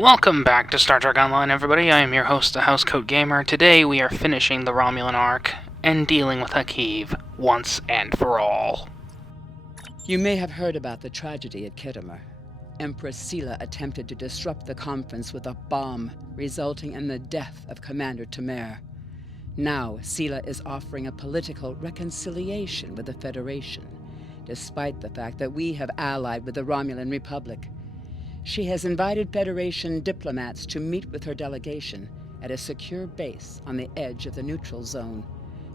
Welcome back to Star Trek Online, everybody. I am your host, the Housecoat Gamer. Today we are finishing the Romulan arc and dealing with Hakeev once and for all. You may have heard about the tragedy at Khitomer. Empress Sela attempted to disrupt the conference with a bomb, resulting in the death of Commander Tamer. Now, Sela is offering a political reconciliation with the Federation, despite the fact that we have allied with the Romulan Republic. She has invited Federation diplomats to meet with her delegation at a secure base on the edge of the neutral zone.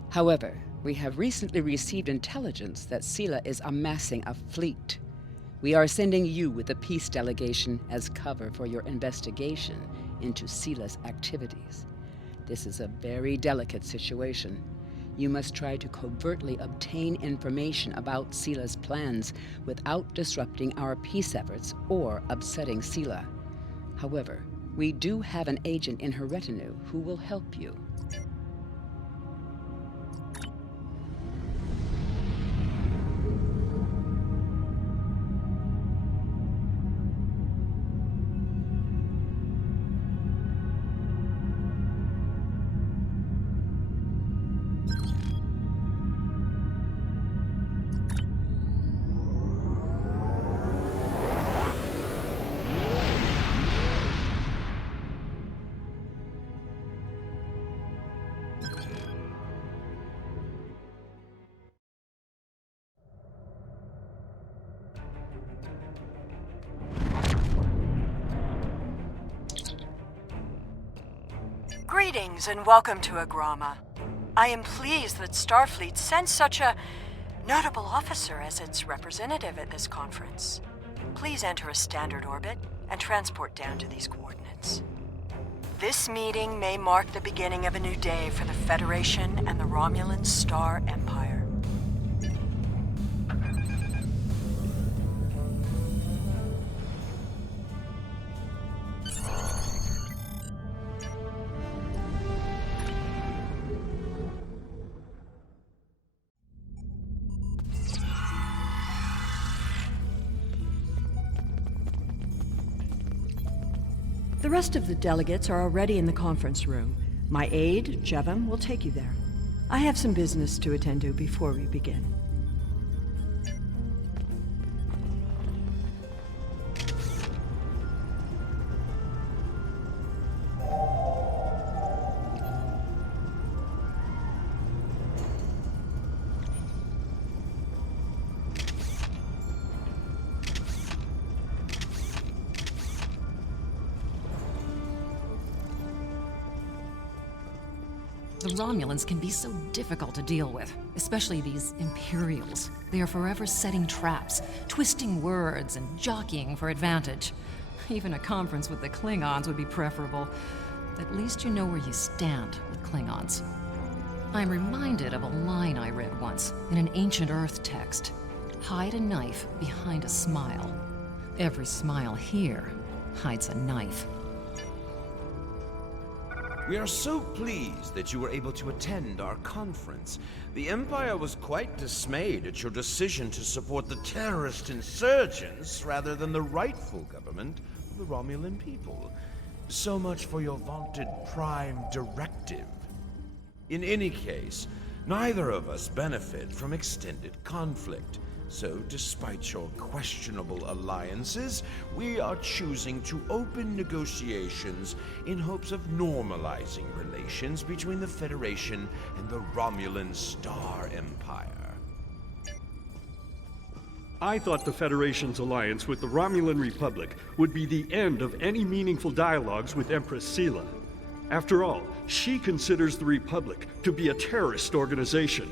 However, we have recently received intelligence that Sela is amassing a fleet. We are sending you with the peace delegation as cover for your investigation into Sela's activities. This is a very delicate situation. You must try to covertly obtain information about Sela's plans without disrupting our peace efforts or upsetting Sela. However, we do have an agent in her retinue who will help you. Greetings and welcome to Agrama. I am pleased that Starfleet sent such a notable officer as its representative at this conference. Please enter a standard orbit and transport down to these coordinates. This meeting may mark the beginning of a new day for the Federation and the Romulan Star Empire. The rest of the delegates are already in the conference room. My aide, Jevem, will take you there. I have some business to attend to before we begin. The Romulans can be so difficult to deal with, especially these Imperials. They are forever setting traps, twisting words, and jockeying for advantage. Even a conference with the Klingons would be preferable. At least you know where you stand with Klingons. I'm reminded of a line I read once in an ancient Earth text. Hide a knife behind a smile. Every smile here hides a knife. We are so pleased that you were able to attend our conference. The Empire was quite dismayed at your decision to support the terrorist insurgents rather than the rightful government of the Romulan people. So much for your vaunted Prime Directive. In any case, neither of us benefit from extended conflict. So, despite your questionable alliances, we are choosing to open negotiations in hopes of normalizing relations between the Federation and the Romulan Star Empire. I thought the Federation's alliance with the Romulan Republic would be the end of any meaningful dialogues with Empress Sela. After all, she considers the Republic to be a terrorist organization.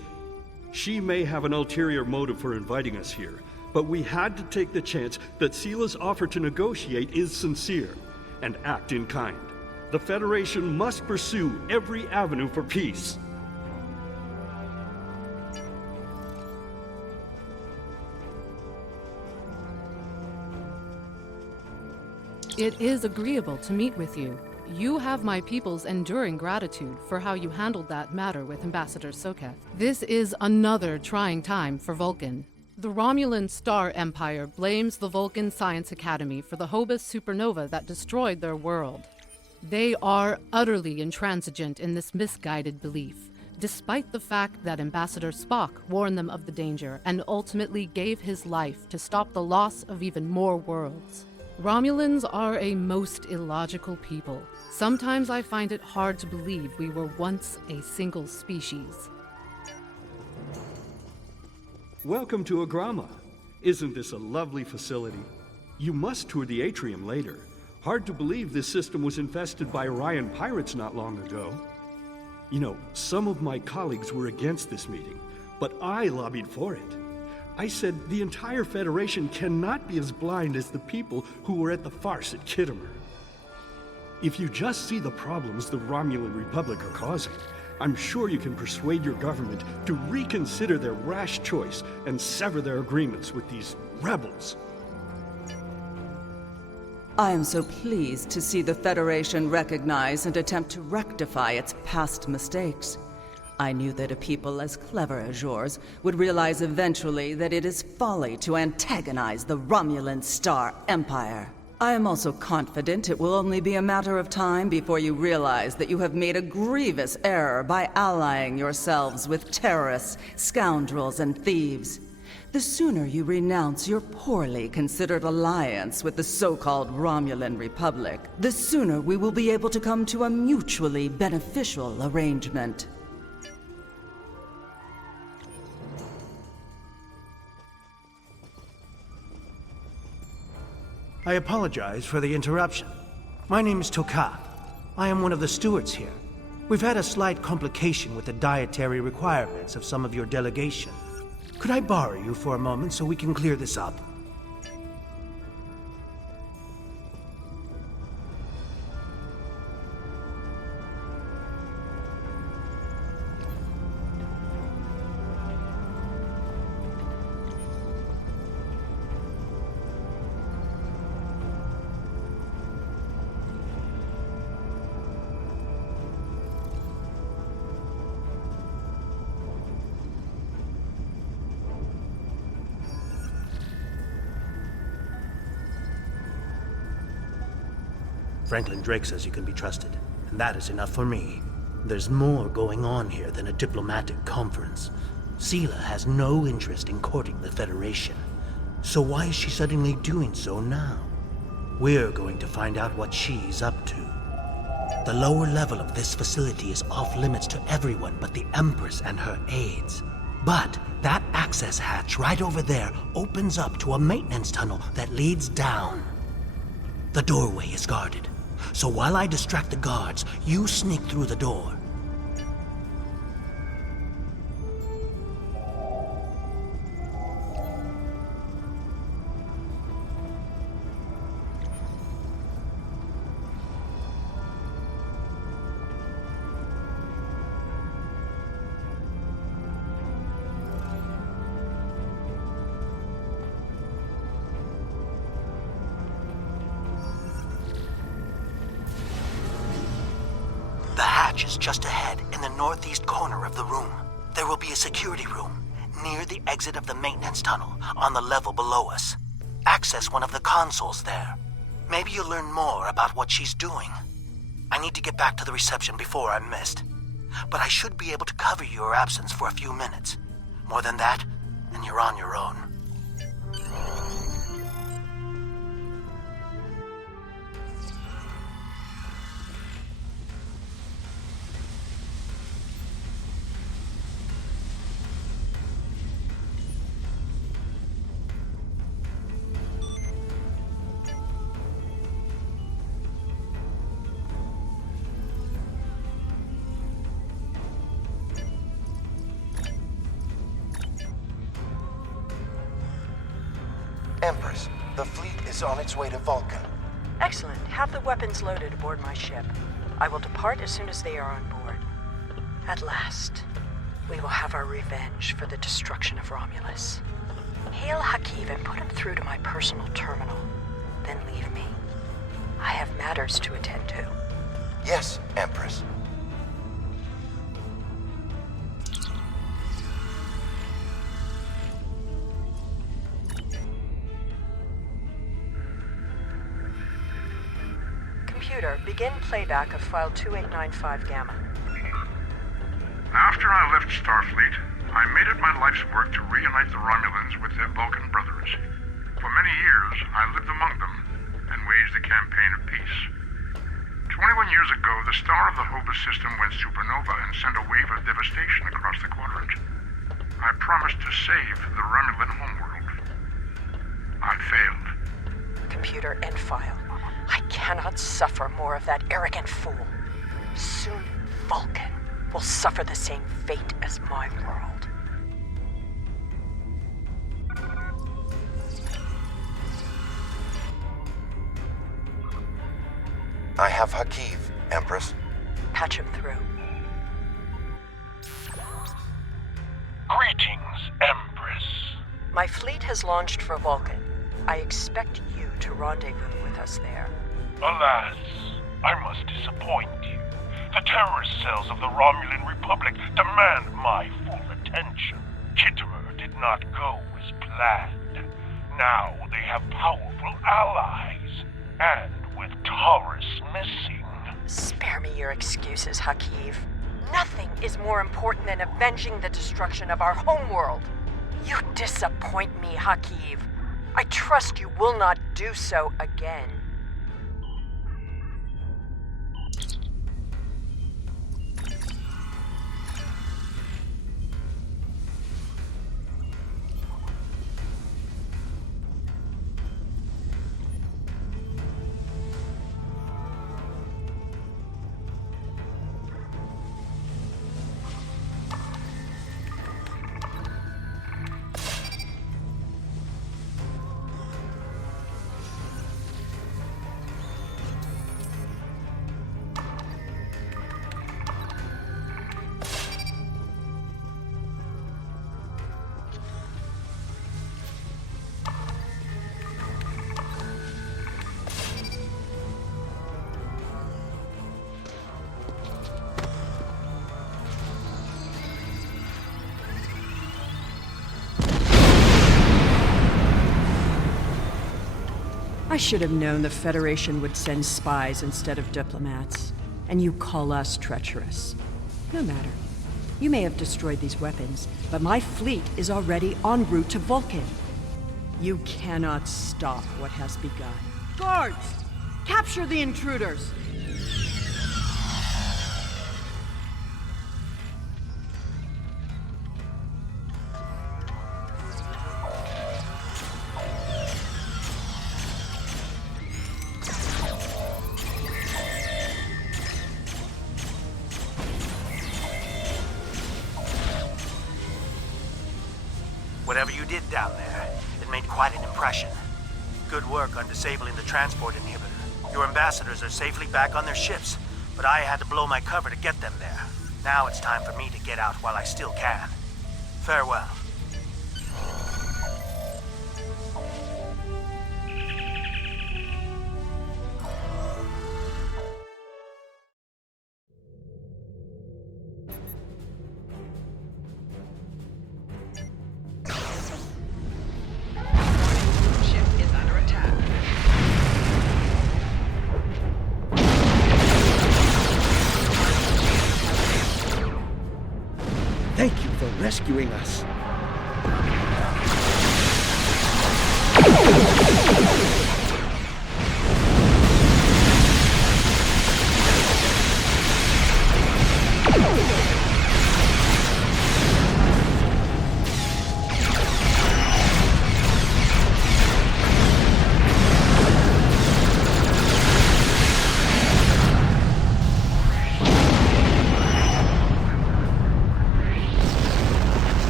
She may have an ulterior motive for inviting us here, but we had to take the chance that Sela's offer to negotiate is sincere and act in kind. The Federation must pursue every avenue for peace. It is agreeable to meet with you. You have my people's enduring gratitude for how you handled that matter with Ambassador Soketh. This is another trying time for Vulcan. The Romulan Star Empire blames the Vulcan Science Academy for the Hobus supernova that destroyed their world. They are utterly intransigent in this misguided belief, despite the fact that Ambassador Spock warned them of the danger and ultimately gave his life to stop the loss of even more worlds. Romulans are a most illogical people. Sometimes I find it hard to believe we were once a single species. Welcome to Agrama. Isn't this a lovely facility? You must tour the atrium later. Hard to believe this system was infested by Orion pirates not long ago. You know, some of my colleagues were against this meeting, but I lobbied for it. I said the entire Federation cannot be as blind as the people who were at the farce at Kittimer. If you just see the problems the Romulan Republic are causing, I'm sure you can persuade your government to reconsider their rash choice and sever their agreements with these rebels. I am so pleased to see the Federation recognize and attempt to rectify its past mistakes. I knew that a people as clever as yours would realize eventually that it is folly to antagonize the Romulan Star Empire. I am also confident it will only be a matter of time before you realize that you have made a grievous error by allying yourselves with terrorists, scoundrels, and thieves. The sooner you renounce your poorly considered alliance with the so-called Romulan Republic, the sooner we will be able to come to a mutually beneficial arrangement. I apologize for the interruption. My name is Tokat. I am one of the stewards here. We've had a slight complication with the dietary requirements of some of your delegation. Could I borrow you for a moment so we can clear this up? Franklin Drake says you can be trusted, and that is enough for me. There's more going on here than a diplomatic conference. Sela has no interest in courting the Federation. So why is she suddenly doing so now? We're going to find out what she's up to. The lower level of this facility is off limits to everyone but the Empress and her aides. But that access hatch right over there opens up to a maintenance tunnel that leads down. The doorway is guarded. So while I distract the guards, you sneak through the door. Is just ahead in the northeast corner of the room. There will be a security room near the exit of the maintenance tunnel on the level below us. Access one of the consoles there. Maybe you'll learn more about what she's doing. I need to get back to the reception before I'm missed. But I should be able to cover your absence for a few minutes. More than that, and you're on your own. Empress, the fleet is on its way to Vulcan. Excellent. Have the weapons loaded aboard my ship. I will depart as soon as they are on board. At last, we will have our revenge for the destruction of Romulus. Hail Hakiv and put him through to my personal terminal. Then leave me. I have matters to attend to. Yes, Empress. Computer, begin playback of File 2895 Gamma. After I left Starfleet, I made it my life's work to reunite the Romulans with their Vulcan brothers. For many years, I lived among them and waged a campaign of peace. 21 years ago, the star of the Hobus system went supernova and sent a wave of devastation across the quadrant. I promised to save the Romulan homeworld. I failed. Computer, end file. I cannot suffer more of that arrogant fool. Soon, Vulcan will suffer the same fate as my world. I have Hakiv, Empress. Patch him through. Greetings, Empress. My fleet has launched for Vulcan. I expect you to rendezvous with us there. Alas, I must disappoint you. The terrorist cells of the Romulan Republic demand my full attention. Kittimer did not go as planned. Now they have powerful allies, and with Taurus missing. Spare me your excuses, Hakiv. Nothing is more important than avenging the destruction of our homeworld. You disappoint me, Hakiv. I trust you will not do so again. I should have known the Federation would send spies instead of diplomats. And you call us treacherous. No matter. You may have destroyed these weapons, but my fleet is already en route to Vulcan. You cannot stop what has begun. Guards! Capture the intruders! Whatever you did down there, it made quite an impression. Good work on disabling the transport inhibitor. Your ambassadors are safely back on their ships, but I had to blow my cover to get them there. Now it's time for me to get out while I still can. Farewell. Thank you for rescuing us.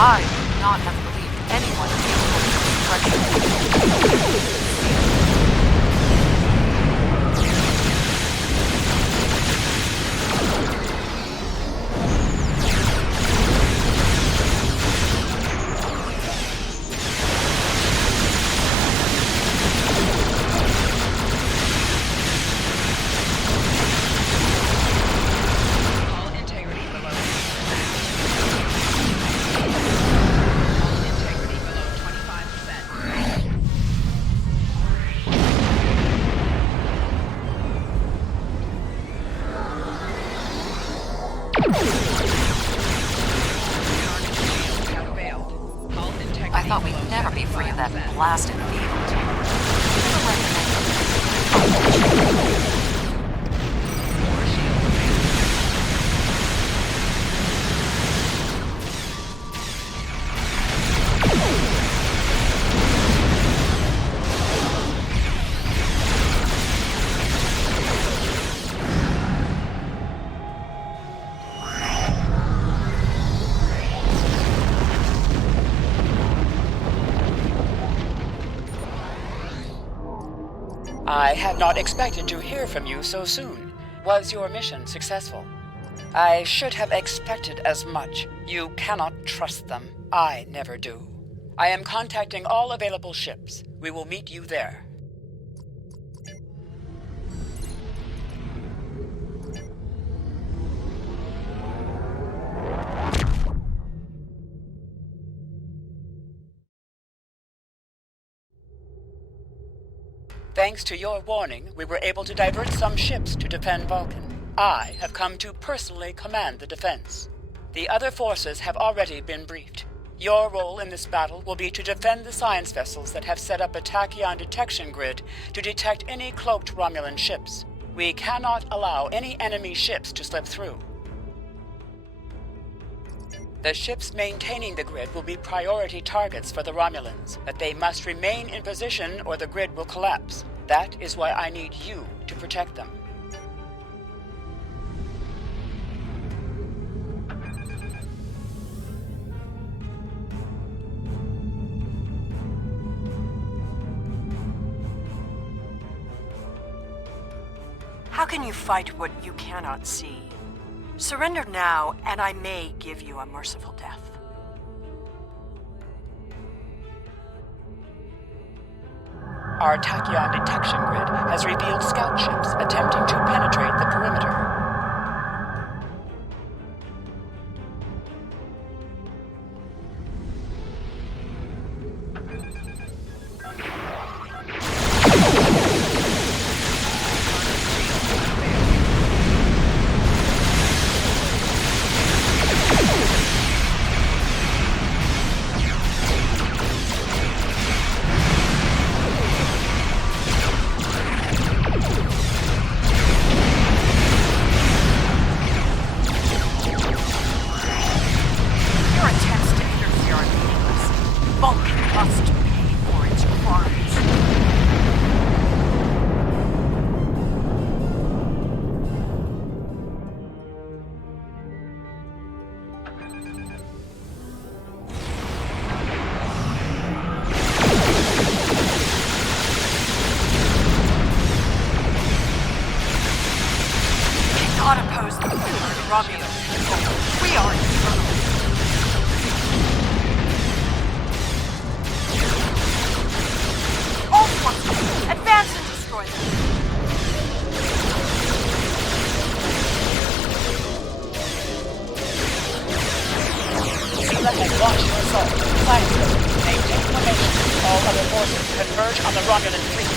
I would not have believed anyone capable of destruction. blasted field. I had not expected to hear from you so soon. Was your mission successful? I should have expected as much. You cannot trust them. I never do. I am contacting all available ships. We will meet you there. Thanks to your warning, we were able to divert some ships to defend Vulcan. I have come to personally command the defense. The other forces have already been briefed. Your role in this battle will be to defend the science vessels that have set up a tachyon detection grid to detect any cloaked Romulan ships. We cannot allow any enemy ships to slip through. The ships maintaining the grid will be priority targets for the Romulans, but they must remain in position or the grid will collapse. That is why I need you to protect them. How can you fight what you cannot see? Surrender now, and I may give you a merciful death. Our tachyon detection grid has revealed scout ships attempting to penetrate the perimeter. Sela has launched an assault. Flank, maintain formation. All other forces converge on the Romulan fleet.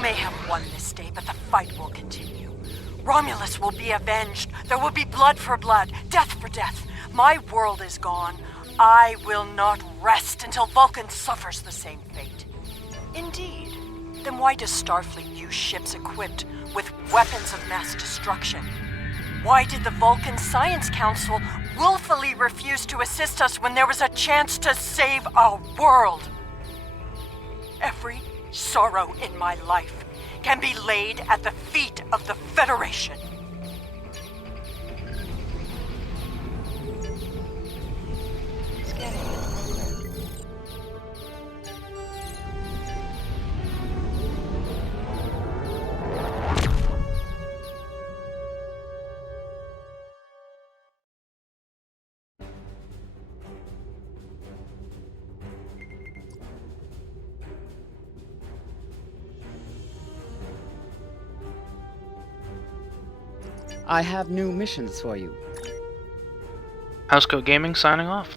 may have won this day, but the fight will continue. Romulus will be avenged. There will be blood for blood, death for death. My world is gone. I will not rest until Vulcan suffers the same fate. Indeed. Then why does Starfleet use ships equipped with weapons of mass destruction? Why did the Vulcan Science Council willfully refuse to assist us when there was a chance to save our world? Every sorrow in my life can be laid at the feet of the Federation. I have new missions for you. Housecoat Gaming signing off.